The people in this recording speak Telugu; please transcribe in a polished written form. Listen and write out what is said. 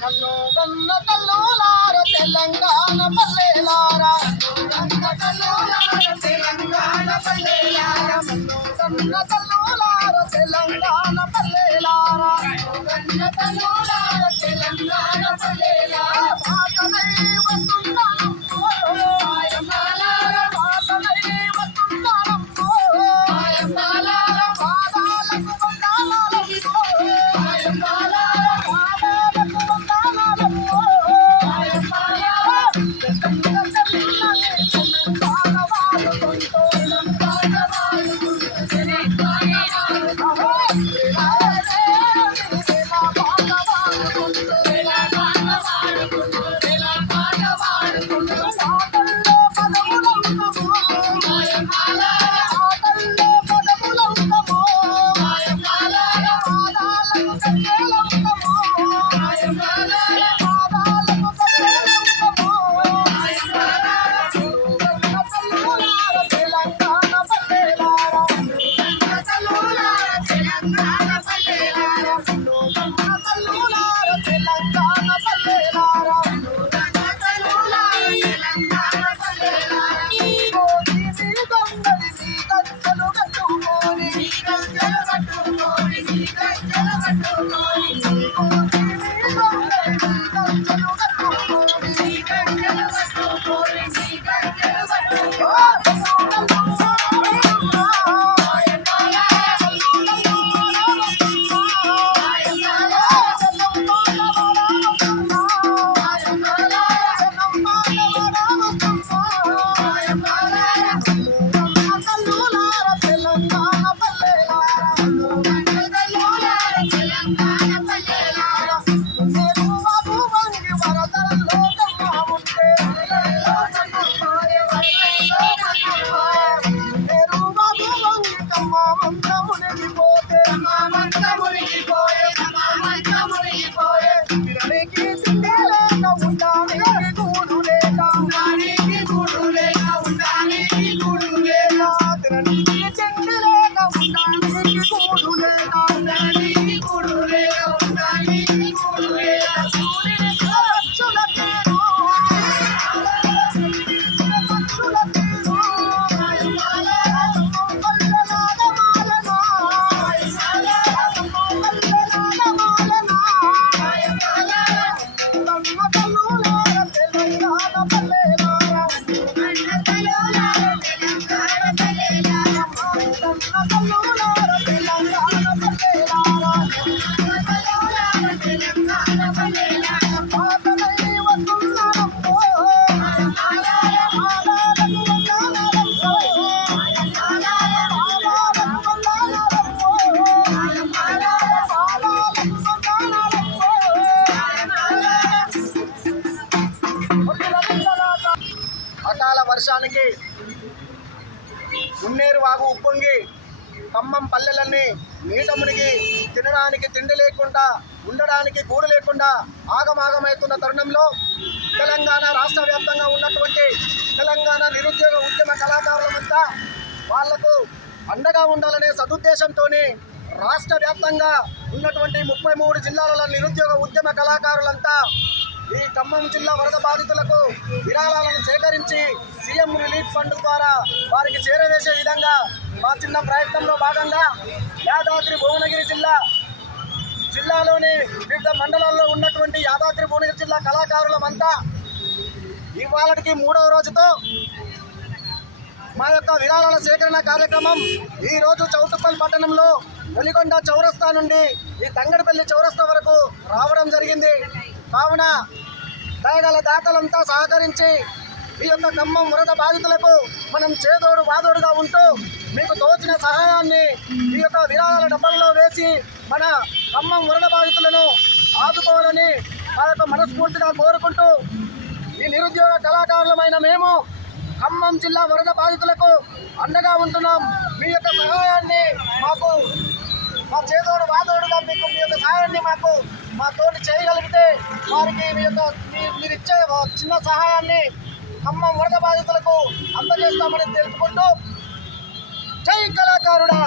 కన్ను గన్న కల్లులార తెలంగాణ పల్లెలారా తెలంగాణ పల్లెలారా కన్ను కల్లులార తెలంగాణ పల్లెలారా తెలంగాణ పల్లెలారా పాటలై వస్తున్నాను అకాల వర్షానికి ఉన్నేరు వాగు ఉప్పొంగి ఖమ్మం పల్లెలన్నీ నీట మునిగి తినడానికి తిండి లేకుండా ఉండడానికి గూడు లేకుండా ఆగమాగమవుతున్న తరుణంలో తెలంగాణ రాష్ట్ర వ్యాప్తంగా ఉన్నటువంటి తెలంగాణ నిరుద్యోగ ఉద్యమ కళాకారులమంతా వాళ్లకు అండగా ఉండాలనే సదుద్దేశంతో రాష్ట్ర వ్యాప్తంగా ఉన్నటువంటి 33 జిల్లాలలో నిరుద్యోగ ఉద్యమ కళాకారులంతా ఈ ఖమ్మం జిల్లా వరద బాధితులకు విరాళాలను సేకరించి సీఎం రిలీఫ్ ఫండ్ ద్వారా వారికి చేరవేసే విధంగా మా చిన్న ప్రయత్నంలో భాగంగా యాదాద్రి భువనగిరి జిల్లాలోని వివిధ మండలాల్లో ఉన్నటువంటి యాదాద్రి భువనగిరి జిల్లా కళాకారులమంతా ఇవాళకి 3వ రోజుతో మా యొక్క విరాళాల సేకరణ కార్యక్రమం ఈరోజు చౌటుప్పల్ పట్టణంలో వెలిగొండ చౌరస్తా నుండి ఈ తంగడపల్లి చౌరస్తా వరకు రావడం జరిగింది. కావున దయగల దాతలంతా సహకరించి ఈ యొక్క ఖమ్మం వరద బాధితులకు మనం చేదోడు వాదోడుగా ఉంటూ మీకు తోచిన సహాయాన్ని ఈ యొక్క విరాళాల డబ్బాల్లో వేసి మన ఖమ్మం వరద బాధితులను ఆదుకోవాలని మా యొక్క మనస్ఫూర్తిగా కోరుకుంటూ ఈ నిరుద్యోగ కళాకారులమైన మేము ఖమ్మం జిల్లా వరద బాధితులకు అండగా ఉంటున్నాం. మీ యొక్క సహాయాన్ని మాకు మా చేదోడు వాదోడుగా మీకు మీ యొక్క సహాయాన్ని మాకు మా తోటి చేయగలిగితే వారికి మీరు ఇచ్చే చిన్న సహాయాన్ని ఖమ్మం వరద బాధితులకు అందజేస్తామని తెలుపుకుంటూ జై కళాకారుడా.